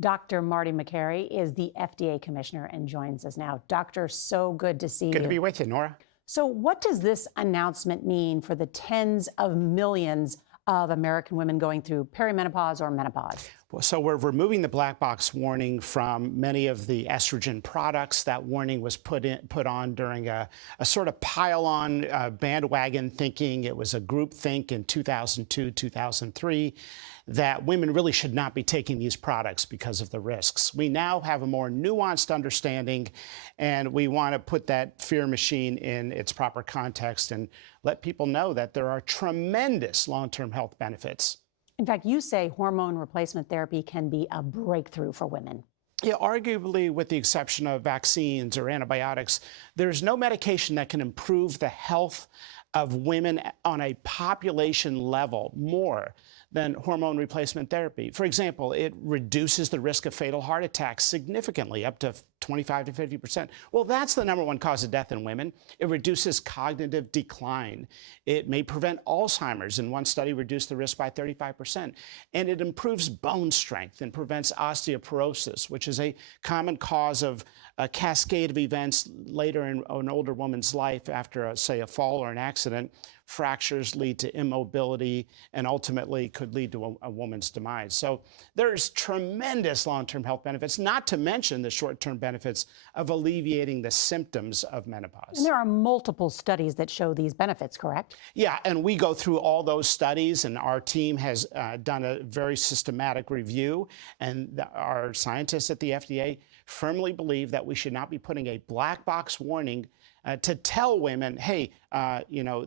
Dr. Marty Makary is the FDA Commissioner and joins us now. Doctor, so good to see you. Good to be with you, Nora. So what does this announcement mean for the tens of millions of American women going through perimenopause or menopause? So we're removing the black box warning from many of the estrogen products. That warning was put on during a sort of pile-on bandwagon thinking. It was a group think in 2002, 2003, that women really should not be taking these products because of the risks. We now have a more nuanced understanding, and we want to put that fear machine in its proper context and let people know that there are tremendous long-term health benefits. In fact, you say hormone replacement therapy can be a breakthrough for women. Yeah, arguably, with the exception of vaccines or antibiotics, there's no medication that can improve the health of women on a population level more than hormone replacement therapy. For example, it reduces the risk of fatal heart attacks significantly, up to 25 to 50%. Well, that's the #1 cause of death in women. It reduces cognitive decline. It may prevent Alzheimer's. In one study, reduced the risk by 35%. And it improves bone strength and prevents osteoporosis, which is a common cause of a cascade of events later in an older woman's life after, say, a fall or an accident. Fractures lead to immobility and ultimately could lead to a woman's demise. So there's tremendous long-term health benefits, not to mention the short-term benefits of alleviating the symptoms of menopause. And there are multiple studies that show these benefits, correct? Yeah, and we go through all those studies, and our team has done a very systematic review, and our scientists at the FDA firmly believe that we should not be putting a black box warning to tell women, hey,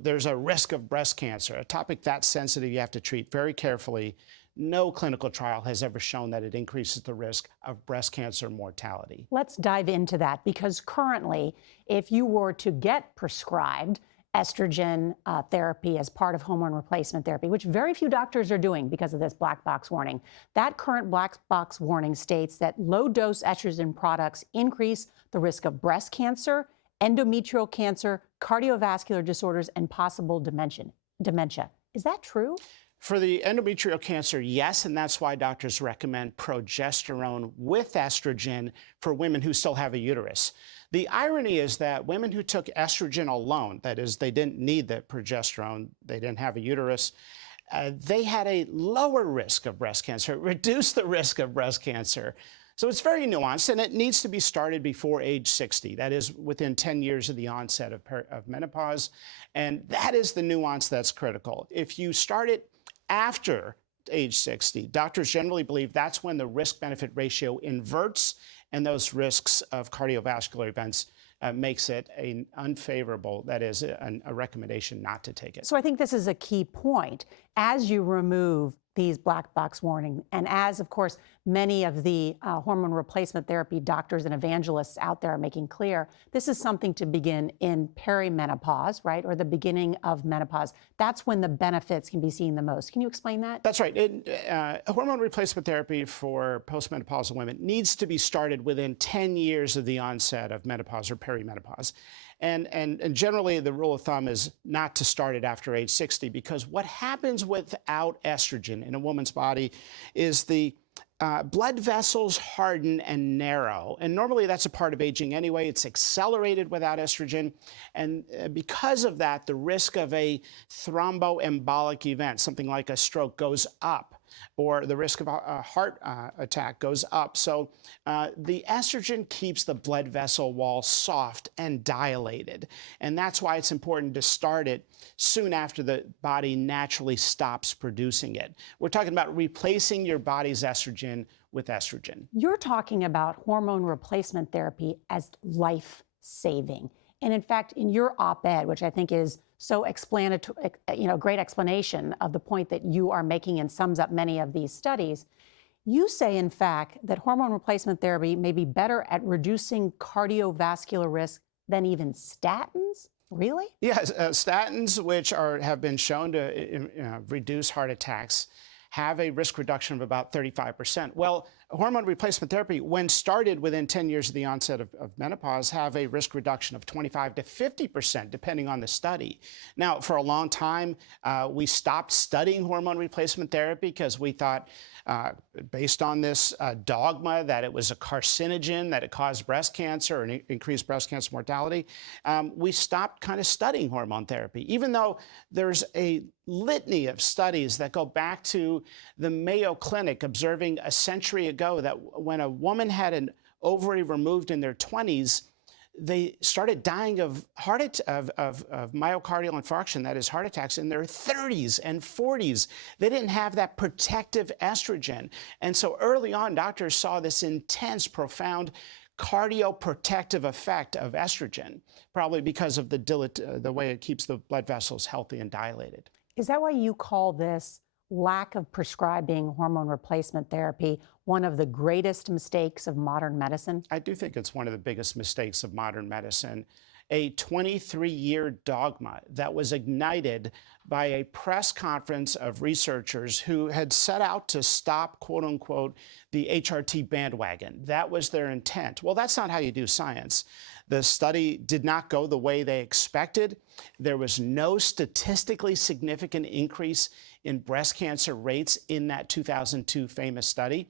there's a risk of breast cancer, a topic that sensitive you have to treat very carefully. No clinical trial has ever shown that it increases the risk of breast cancer mortality. Let's dive into that, because currently, if you were to get prescribed estrogen therapy as part of hormone replacement therapy, which very few doctors are doing because of this black box warning, that current black box warning states that low-dose estrogen products increase the risk of breast cancer, endometrial cancer, cardiovascular disorders, and possible dementia. Is that true? For the endometrial cancer, yes, and that's why doctors recommend progesterone with estrogen for women who still have a uterus. The irony is that women who took estrogen alone, that is, they didn't need the progesterone, they didn't have a uterus, they had a lower risk of breast cancer. It reduced the risk of breast cancer. So it's very nuanced, and it needs to be started before age 60. That is within 10 years of the onset of menopause. And that is the nuance that's critical. If you start it after age 60, doctors generally believe that's when the risk-benefit ratio inverts, and those risks of cardiovascular events makes it an unfavorable, that is, a recommendation not to take it. So I think this is a key point. As you remove these black box warning, and as, of course, many of the hormone replacement therapy doctors and evangelists out there are making clear, this is something to begin in perimenopause, right, or the beginning of menopause. That's when the benefits can be seen the most. Can you explain that? That's right. Hormone replacement therapy for postmenopausal women needs to be started within 10 years of the onset of menopause or perimenopause. And generally, the rule of thumb is not to start it after age 60, because what happens without estrogen in a woman's body is the blood vessels harden and narrow. And normally that's a part of aging anyway. It's accelerated without estrogen. And because of that, the risk of a thromboembolic event, something like a stroke, goes up, or the risk of a heart attack goes up. So the estrogen keeps the blood vessel wall soft and dilated. And that's why it's important to start it soon after the body naturally stops producing it. We're talking about replacing your body's estrogen with estrogen. You're talking about hormone replacement therapy as life-saving. And in fact, in your op-ed, which I think is so explanatory, great explanation of the point that you are making and sums up many of these studies, you say, in fact, that hormone replacement therapy may be better at reducing cardiovascular risk than even statins? Really? Yes, statins, which have been shown to reduce heart attacks, have a risk reduction of about 35%. Well, hormone replacement therapy, when started within 10 years of the onset of menopause, have a risk reduction of 25 to 50%, depending on the study. Now, for a long time, we stopped studying hormone replacement therapy because we thought, based on this dogma that it was a carcinogen, that it caused breast cancer and increased breast cancer mortality, we stopped kind of studying hormone therapy, even though there's a litany of studies that go back to the Mayo Clinic observing a century ago that when a woman had an ovary removed in their 20s, they started dying of myocardial infarction, that is heart attacks, in their 30s and 40s. They didn't have that protective estrogen. And so early on, doctors saw this intense, profound cardioprotective effect of estrogen, probably because of the way it keeps the blood vessels healthy and dilated. Is that why you call this lack of prescribing hormone replacement therapy one of the greatest mistakes of modern medicine? I do think it's one of the biggest mistakes of modern medicine. A 23-year dogma that was ignited by a press conference of researchers who had set out to stop, quote unquote, the HRT bandwagon. That was their intent. Well, that's not how you do science. The study did not go the way they expected. There was no statistically significant increase in breast cancer rates in that 2002 famous study.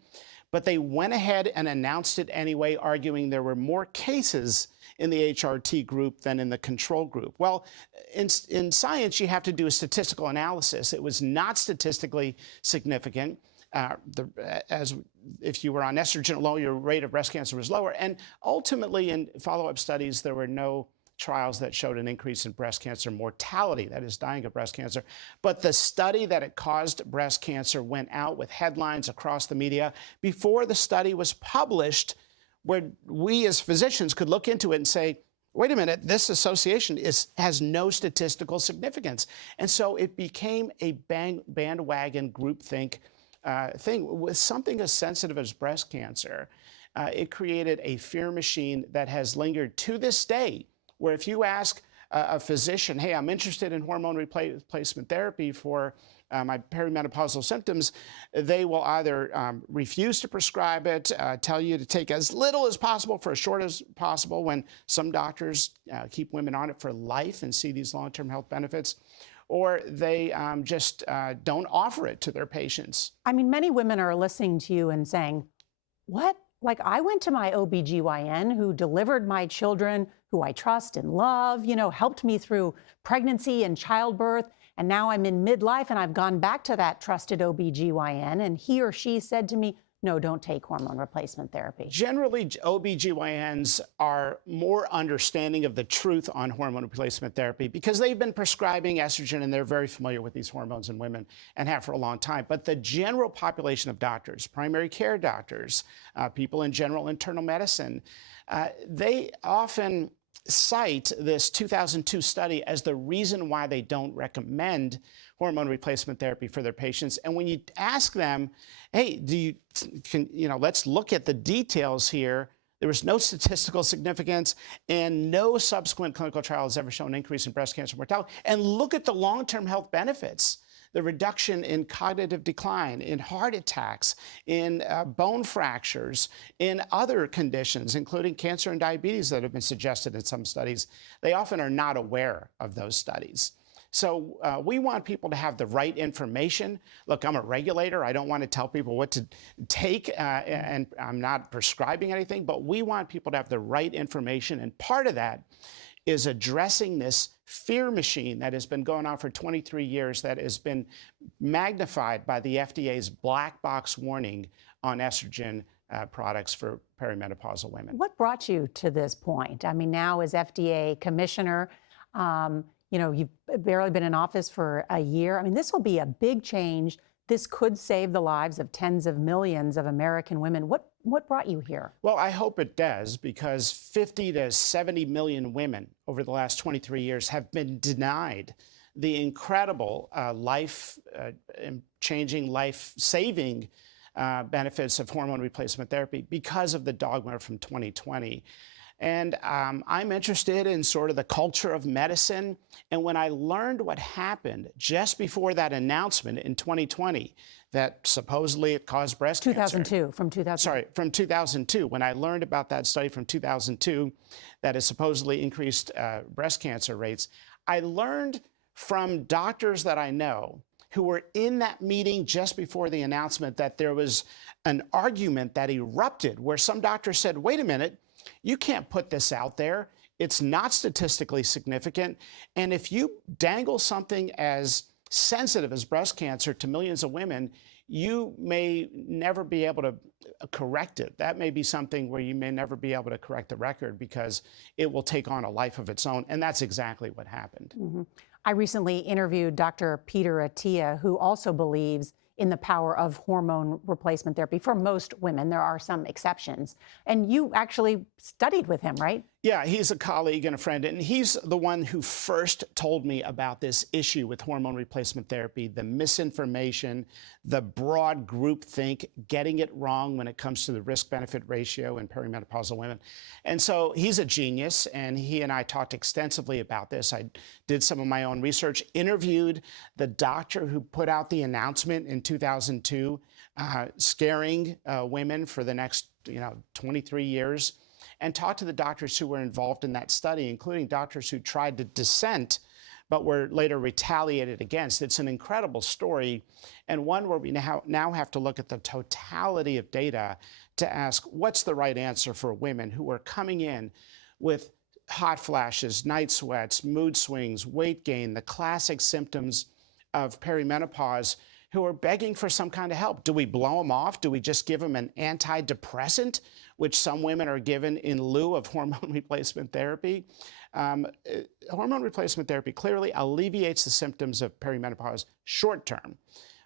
But they went ahead and announced it anyway, arguing there were more cases in the HRT group than in the control group. Well, in science, you have to do a statistical analysis. It was not statistically significant. As if you were on estrogen alone, your rate of breast cancer was lower. And ultimately, in follow-up studies, there were no trials that showed an increase in breast cancer mortality, that is, dying of breast cancer. But the study that it caused breast cancer went out with headlines across the media before the study was published, where we as physicians could look into it and say, wait a minute, this association has no statistical significance. And so it became a bandwagon groupthink thing. With something as sensitive as breast cancer, it created a fear machine that has lingered to this day, where if you ask a physician, hey, I'm interested in hormone replacement therapy for my perimenopausal symptoms, they will either refuse to prescribe it, tell you to take as little as possible for as short as possible, when some doctors keep women on it for life and see these long-term health benefits, or they just don't offer it to their patients. I mean, many women are listening to you and saying, what? Like, I went to my OBGYN who delivered my children, who I trust and love, helped me through pregnancy and childbirth. And now I'm in midlife and I've gone back to that trusted OBGYN, and he or she said to me, no, don't take hormone replacement therapy. Generally, OBGYNs are more understanding of the truth on hormone replacement therapy because they've been prescribing estrogen and they're very familiar with these hormones in women and have for a long time. But the general population of doctors, primary care doctors, people in general internal medicine, they often cite this 2002 study as the reason why they don't recommend hormone replacement therapy for their patients. And when you ask them, hey, let's look at the details here, there was no statistical significance and no subsequent clinical trial has ever shown an increase in breast cancer mortality. And look at the long-term health benefits, the reduction in cognitive decline, in heart attacks, in bone fractures, in other conditions, including cancer and diabetes that have been suggested in some studies. They often are not aware of those studies. So we want people to have the right information. Look, I'm a regulator. I don't want to tell people what to take, and I'm not prescribing anything, but we want people to have the right information. And part of that is addressing this fear machine that has been going on for 23 years, that has been magnified by the FDA's black box warning on estrogen products for perimenopausal women. What brought you to this point? I mean, now as FDA Commissioner, you've barely been in office for a year. I mean, this will be a big change. This could save the lives of tens of millions of American women. What brought you here? Well, I hope it does, because 50 to 70 million women over the last 23 years have been denied the incredible life-changing, life-saving benefits of hormone replacement therapy because of the dogma from 2020. And I'm interested in sort of the culture of medicine. And when I learned what happened just before that announcement in 2020, that supposedly it caused breast cancer. 2002, from 2000. Sorry, from 2002. When I learned about that study from 2002 that has supposedly increased breast cancer rates, I learned from doctors that I know who were in that meeting just before the announcement that there was an argument that erupted where some doctors said, wait a minute, you can't put this out there. It's not statistically significant. And if you dangle something as sensitive as breast cancer to millions of women, you may never be able to correct it. That may be something where you may never be able to correct the record because it will take on a life of its own. And that's exactly what happened. Mm-hmm. I recently interviewed Dr. Peter Attia, who also believes in the power of hormone replacement therapy for most women. There are some exceptions. And you actually studied with him, right? Yeah, he's a colleague and a friend, and he's the one who first told me about this issue with hormone replacement therapy, the misinformation, the broad groupthink, getting it wrong when it comes to the risk-benefit ratio in perimenopausal women. And so he's a genius, and he and I talked extensively about this. I did some of my own research, interviewed the doctor who put out the announcement in 2002, scaring women for the next 23 years. And talked to the doctors who were involved in that study, including doctors who tried to dissent, but were later retaliated against. It's an incredible story, and one where we now have to look at the totality of data to ask what's the right answer for women who are coming in with hot flashes, night sweats, mood swings, weight gain, the classic symptoms of perimenopause, who are begging for some kind of help. Do we blow them off? Do we just give them an antidepressant, which some women are given in lieu of hormone replacement therapy? Hormone replacement therapy clearly alleviates the symptoms of perimenopause short term,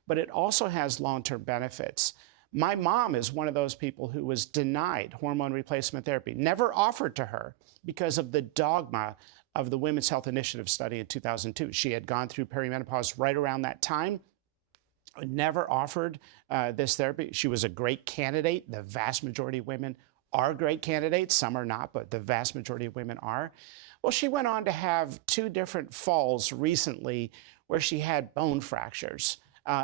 but it also has long-term benefits. My mom is one of those people who was denied hormone replacement therapy, never offered to her because of the dogma of the Women's Health Initiative study in 2002. She had gone through perimenopause right around that time, never offered this therapy. She was a great candidate. The vast majority of women are great candidates. Some are not, but the vast majority of women are. Well, she went on to have 2 different falls recently where she had bone fractures.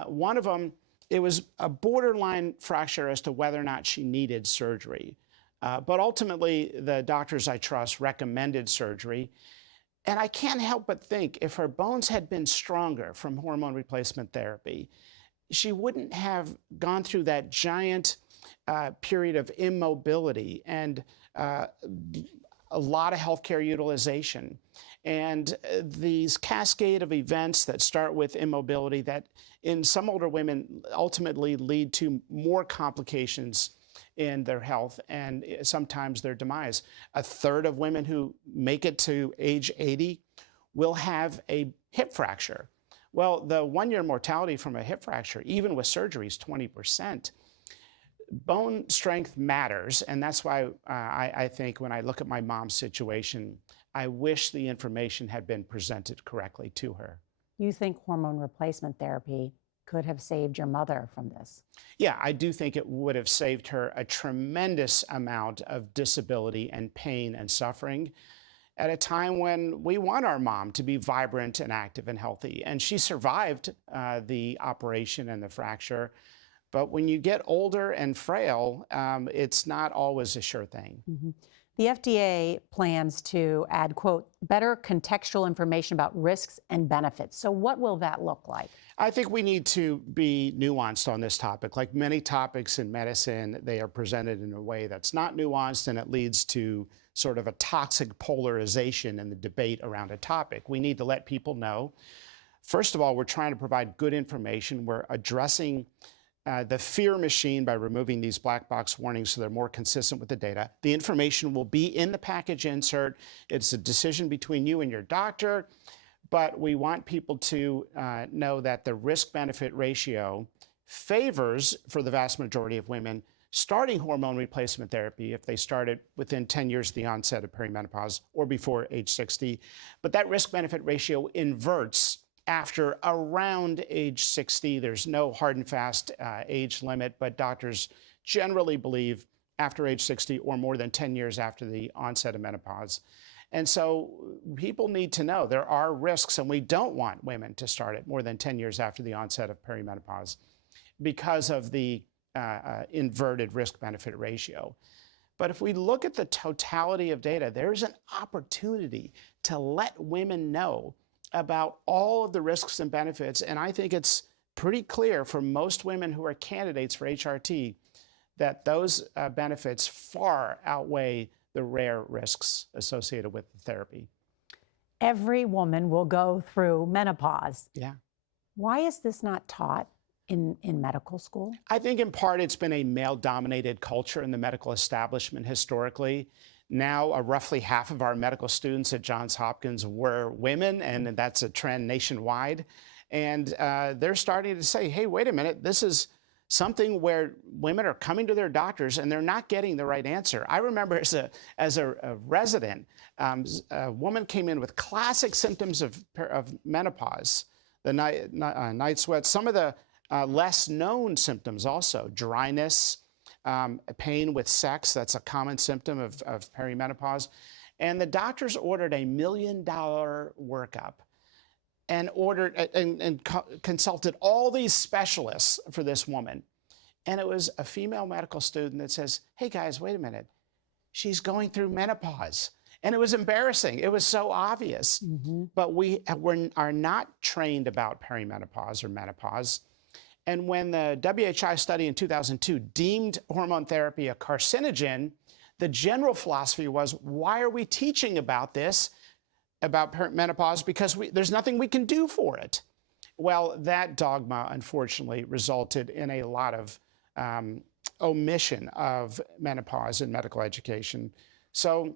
One of them, it was a borderline fracture as to whether or not she needed surgery. But ultimately, the doctors I trust recommended surgery. And I can't help but think if her bones had been stronger from hormone replacement therapy, she wouldn't have gone through that giant period of immobility and a lot of healthcare utilization. And these cascade of events that start with immobility that in some older women ultimately lead to more complications in their health and sometimes their demise. A third of women who make it to age 80 will have a hip fracture. Well, the 1-year mortality from a hip fracture, even with surgery, is 20%. Bone strength matters, and that's why I think when I look at my mom's situation, I wish the information had been presented correctly to her. You think hormone replacement therapy could have saved your mother from this? Yeah, I do think it would have saved her a tremendous amount of disability and pain and suffering at a time when we want our mom to be vibrant and active and healthy. And she survived the operation and the fracture. But when you get older and frail, it's not always a sure thing. Mm-hmm. The FDA plans to add, quote, better contextual information about risks and benefits. So what will that look like? I think we need to be nuanced on this topic. Like many topics in medicine, they are presented in a way that's not nuanced, and it leads to sort of a toxic polarization in the debate around a topic. We need to let people know, first of all, we're trying to provide good information. We're addressing the fear machine by removing these black box warnings so they're more consistent with the data. The information will be in the package insert. It's a decision between you and your doctor, but we want people to know that the risk-benefit ratio favors, for the vast majority of women, starting hormone replacement therapy if they started within 10 years of the onset of perimenopause or before age 60. But that risk-benefit ratio inverts after around age 60. There's no hard and fast age limit, but doctors generally believe after age 60 or more than 10 years after the onset of menopause. And so people need to know there are risks, and we don't want women to start it more than 10 years after the onset of perimenopause. because of the inverted risk-benefit ratio. But if we look at the totality of data, there's an opportunity to let women know about all of the risks and benefits. And I think it's pretty clear for most women who are candidates for HRT that those benefits far outweigh the rare risks associated with the therapy. Every woman will go through menopause. Yeah. Why is this not taught in medical school? I think in part it's been a male-dominated culture in the medical establishment historically. Now, roughly half of our medical students at Johns Hopkins were women, and that's a trend nationwide. And they're starting to say, hey, wait a minute, this is something where women are coming to their doctors and they're not getting the right answer. I remember as a resident, a woman came in with classic symptoms of menopause, the night sweats, some of the less known symptoms also, dryness, pain with sex, that's a common symptom of perimenopause. And the doctors ordered $1 million workup and consulted all these specialists for this woman. And it was a female medical student that says, hey guys, wait a minute, she's going through menopause. And it was embarrassing. It was so obvious. But we are not trained about perimenopause or menopause. And when the WHO study in 2002 deemed hormone therapy a carcinogen, the general philosophy was, why are we teaching about this, about menopause? Because there's nothing we can do for it. Well, that dogma, unfortunately, resulted in a lot of omission of menopause in medical education. So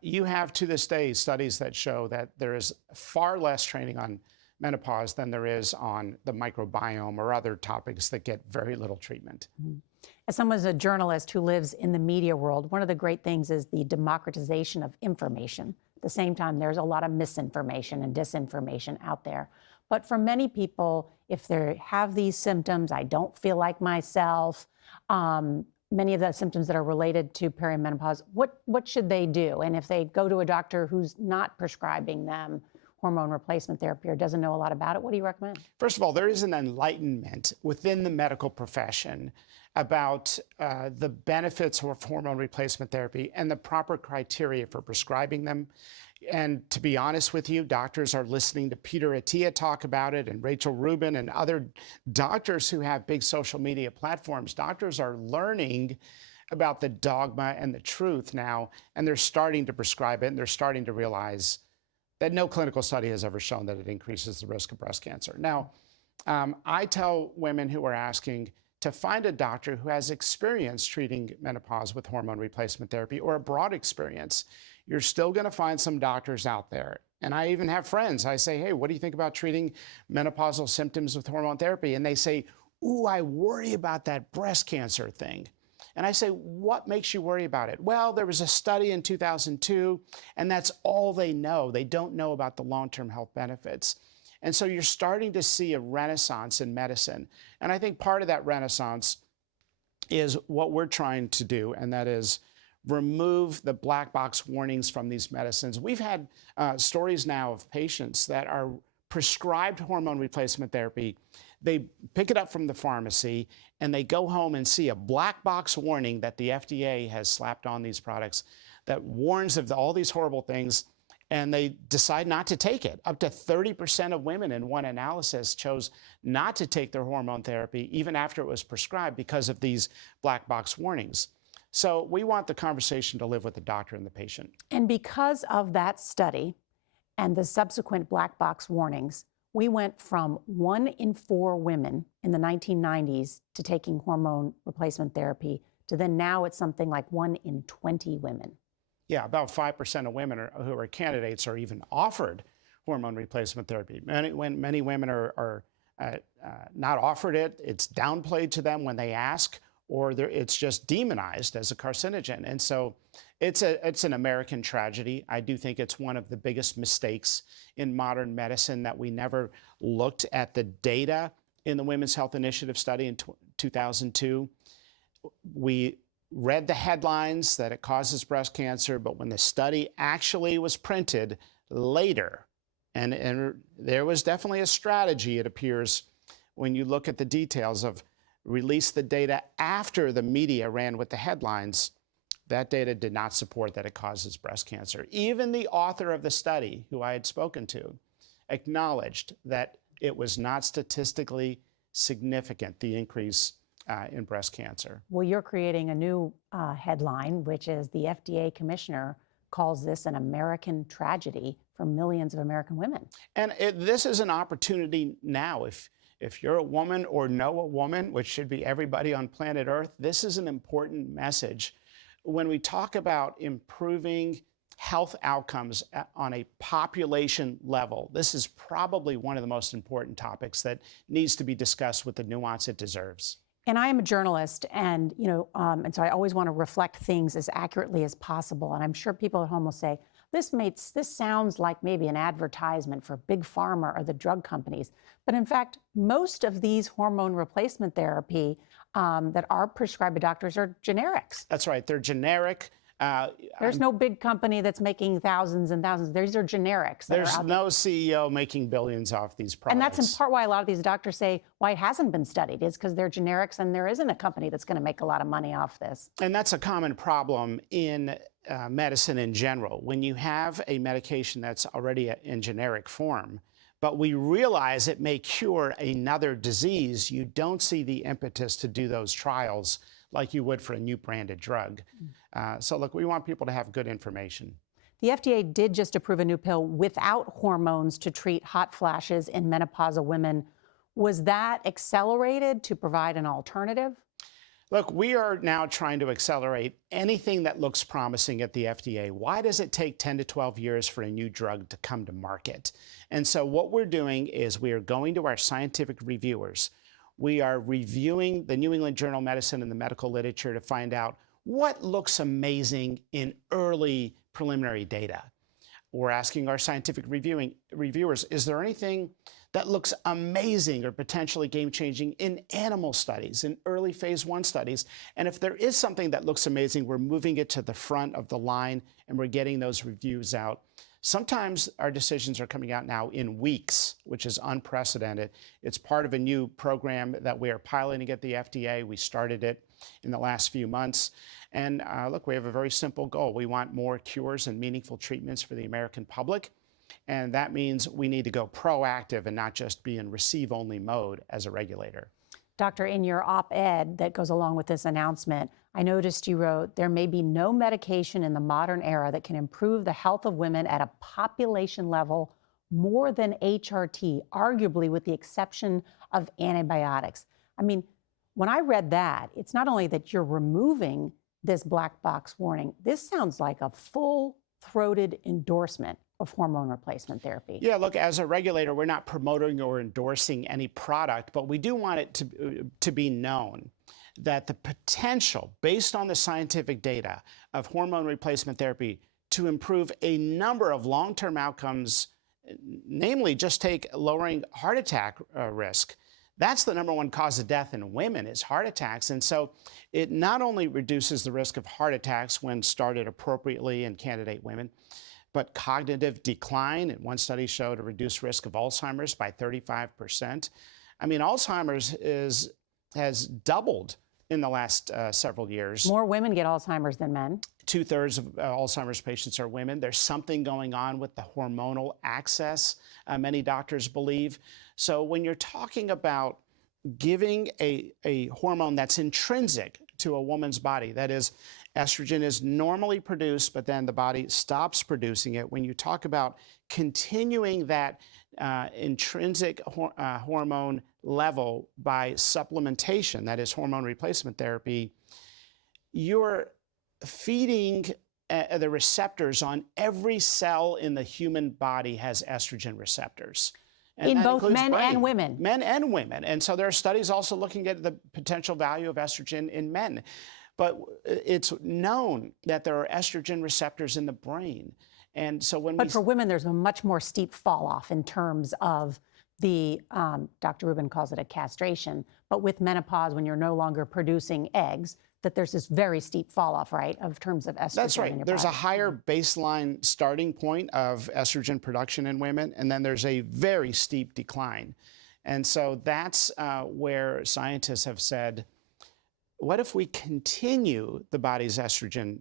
you have, to this day, studies that show that there is far less training on menopause than there is on the microbiome or other topics that get very little treatment. As someone who's a journalist who lives in the media world, one of the great things is the democratization of information. At the same time, there's a lot of misinformation and disinformation out there. But for many people, if they have these symptoms, I don't feel like myself, many of the symptoms that are related to perimenopause, what should they do? And if they go to a doctor who's not prescribing them hormone replacement therapy or doesn't know a lot about it, what do you recommend? First of all, there is an enlightenment within the medical profession about the benefits of hormone replacement therapy and the proper criteria for prescribing them. And to be honest with you, doctors are listening to Peter Attia talk about it and Rachel Rubin and other doctors who have big social media platforms. Doctors are learning about the dogma and the truth now, and they're starting to prescribe it, and they're starting to realize that no clinical study has ever shown that it increases the risk of breast cancer. Now, I tell women who are asking to find a doctor who has experience treating menopause with hormone replacement therapy or a broad experience. You're still going to find some doctors out there. And I even have friends. I say, hey, what do you think about treating menopausal symptoms with hormone therapy? And they say, ooh, I worry about that breast cancer thing. And I say, what makes you worry about it? Well, there was a study in 2002, and that's all they know. They don't know about the long-term health benefits. And so you're starting to see a renaissance in medicine. And I think part of that renaissance is what we're trying to do, and that is remove the black box warnings from these medicines. We've had stories now of patients that are prescribed hormone replacement therapy. They pick it up from the pharmacy and they go home and see a black box warning that the FDA has slapped on these products that warns of all these horrible things, and they decide not to take it. Up to 30% of women in one analysis chose not to take their hormone therapy even after it was prescribed because of these black box warnings. So we want the conversation to live with the doctor and the patient. And because of that study and the subsequent black box warnings, we went from 1 in 4 women in the 1990s to taking hormone replacement therapy to then now it's something like 1 in 20 women. Yeah, about 5% of women who are candidates are even offered hormone replacement therapy. Many women are not offered it. It's downplayed to them when they ask, or it's just demonized as a carcinogen. And so it's an American tragedy. I do think it's one of the biggest mistakes in modern medicine that we never looked at the data in the Women's Health Initiative study in 2002. We read the headlines that it causes breast cancer, but when the study actually was printed later, and there was definitely a strategy, it appears, when you look at the details of release the data after the media ran with the headlines, that data did not support that it causes breast cancer. Even the author of the study, who I had spoken to, acknowledged that it was not statistically significant, the increase in breast cancer. Well, you're creating a new headline, which is the FDA Commissioner calls this an American tragedy for millions of American women. And this is an opportunity now. If you're a woman or know a woman, which should be everybody on planet Earth, this is an important message. When we talk about improving health outcomes on a population level, this is probably one of the most important topics that needs to be discussed with the nuance it deserves. And I am a journalist, and and so I always want to reflect things as accurately as possible. And I'm sure people at home will say, this sounds like maybe an advertisement for big pharma or the drug companies. But in fact, most of these hormone replacement therapy that are prescribed by doctors are generics. That's right. They're generic. There's no big company that's making thousands and thousands. These are generics. There's no CEO making billions off these products. And that's in part why a lot of these doctors say why it hasn't been studied is because they're generics and there isn't a company that's going to make a lot of money off this. And that's a common problem in medicine in general. When you have a medication that's already in generic form, but we realize it may cure another disease, you don't see the impetus to do those trials like you would for a new branded drug. So look, we want people to have good information. The FDA did just approve a new pill without hormones to treat hot flashes in menopausal women. Was that accelerated to provide an alternative? Look, we are now trying to accelerate anything that looks promising at the FDA. Why does it take 10 to 12 years for a new drug to come to market? And so what we're doing is we are going to our scientific reviewers. We are reviewing the New England Journal of Medicine and the medical literature to find out what looks amazing in early preliminary data. We're asking our scientific reviewers, is there anything that looks amazing or potentially game-changing in animal studies, in early phase 1 studies? And if there is something that looks amazing, we're moving it to the front of the line and we're getting those reviews out. Sometimes our decisions are coming out now in weeks, which is unprecedented. It's part of a new program that we are piloting at the FDA. We started it in the last few months. And look, we have a very simple goal. We want more cures and meaningful treatments for the American public. And that means we need to go proactive and not just be in receive-only mode as a regulator. Doctor, in your op-ed that goes along with this announcement, I noticed you wrote, there may be no medication in the modern era that can improve the health of women at a population level more than HRT, arguably with the exception of antibiotics. I mean, when I read that, it's not only that you're removing this black box warning, this sounds like a full-throated endorsement of hormone replacement therapy. Yeah, look, as a regulator, we're not promoting or endorsing any product, but we do want it to be known that the potential, based on the scientific data of hormone replacement therapy, to improve a number of long-term outcomes, namely just take lowering heart attack risk. That's the #1 cause of death in women is heart attacks. And so it not only reduces the risk of heart attacks when started appropriately in candidate women, but cognitive decline. And one study showed a reduced risk of Alzheimer's by 35%. I mean, Alzheimer's has doubled in the last several years. More women get Alzheimer's than men. 2/3 of Alzheimer's patients are women. There's something going on with the hormonal axis, many doctors believe. So when you're talking about giving a hormone that's intrinsic to a woman's body, that is, estrogen is normally produced, but then the body stops producing it. When you talk about continuing that intrinsic hormone level by supplementation, that is hormone replacement therapy, you're feeding the receptors on every cell in the human body has estrogen receptors. And in both men and women. Men and women. And so there are studies also looking at the potential value of estrogen in men. But it's known that there are estrogen receptors in the brain. And so when But for women, there's a much more steep fall off in terms of the, Dr. Rubin calls it a castration, but with menopause, when you're no longer producing eggs, that there's this very steep fall off, right, of terms of estrogen. That's right. In your there's body. A higher baseline starting point of estrogen production in women, and then there's a very steep decline. And so that's where scientists have said, what if we continue the body's estrogen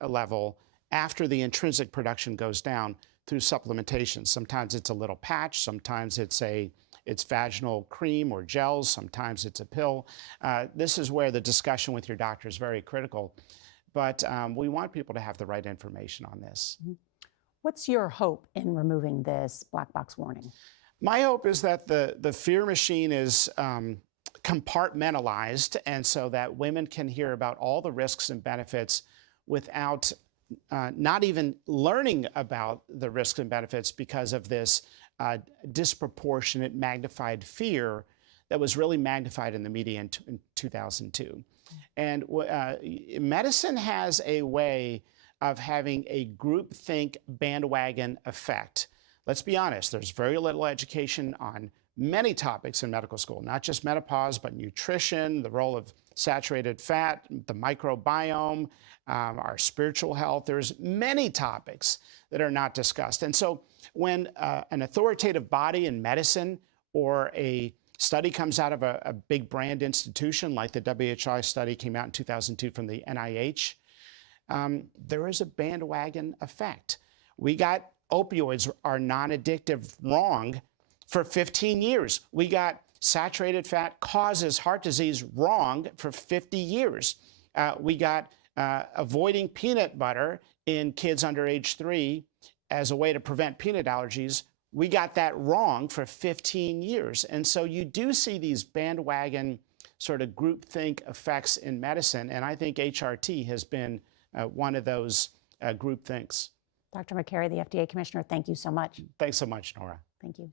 level after the intrinsic production goes down through supplementation? Sometimes it's a little patch, sometimes it's vaginal cream or gels, sometimes it's a pill. This is where the discussion with your doctor is very critical. But we want people to have the right information on this. What's your hope in removing this black box warning? My hope is that the fear machine is compartmentalized, and so that women can hear about all the risks and benefits without not even learning about the risks and benefits because of this disproportionate magnified fear that was really magnified in the media in 2002. And medicine has a way of having a groupthink bandwagon effect. Let's be honest, there's very little education on many topics in medical school, not just menopause, but nutrition, the role of saturated fat, the microbiome, our spiritual health. There's many topics that are not discussed. And so when an authoritative body in medicine or a study comes out of a big brand institution like the WHO study came out in 2002 from the NIH, there is a bandwagon effect. We got opioids are non-addictive wrong for 15 years. We got saturated fat causes heart disease wrong for 50 years. We got avoiding peanut butter in kids under age 3 as a way to prevent peanut allergies. We got that wrong for 15 years. And so you do see these bandwagon sort of groupthink effects in medicine. And I think HRT has been one of those groupthinks. Dr. Makary, the FDA Commissioner, thank you so much. Thanks so much, Nora. Thank you.